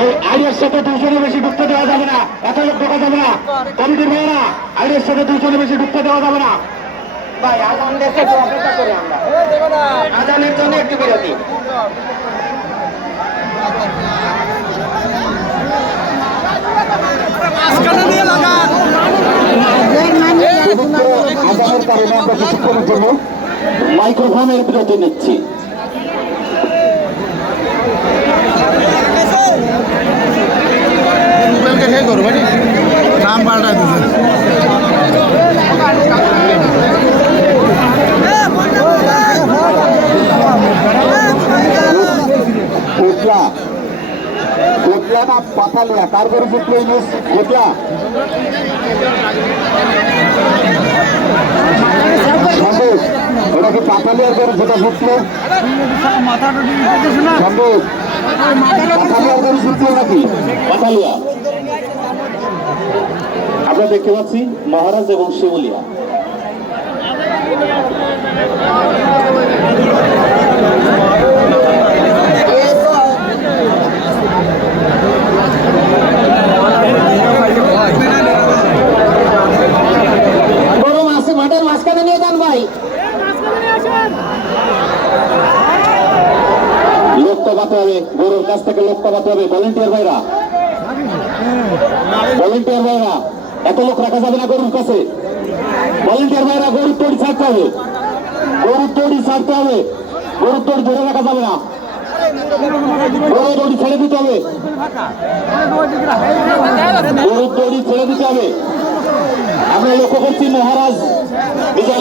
এই সাথে দুজনের বেশি ঢুকতে দেওয়া যাবে না। এত লোক ঢোকা যাবে না। কমিটির ভাইয়েরা আইডিয়ার সাথে দুজনের বেশি ঢুকতে দেওয়া যাবে না। ভাই আজান দেখে অপেক্ষা করি আমরা। আজানের জন্য একটু বিরতি। মাইক্রোফোনের বিরতি নিচ্ছি। না পাথালিয়া কার করে জিতলো ইউনুস ওটা কি পাথালিয়া আমরা দেখতে পাচ্ছি মহারাজ এবং শিমুলিয়া মাঠের মাঝখানে নিয়ে যান ভাই। লোক পাতে হবে, গরুর কাছ থেকে লোক পাতে হবে। ভলেন্টিয়ার ভাইরা। ভলেন্টিয়ার ভাইরা, এত লোক রাখা যাবে না গরুর কাছে। ভলেন্টিয়ার ভাইরা, গরুর তড়ি ছাড়তে হবে। গরুর তড়ি ছাড়তে হবে। গরুর তড়ি ধরে রাখা যাবে না। ছেড়ে দিতে হবে। গরুর তড়ি ছেড়ে দিতে হবে। আমরা লক্ষ্য করছি মহারাজ বিজয়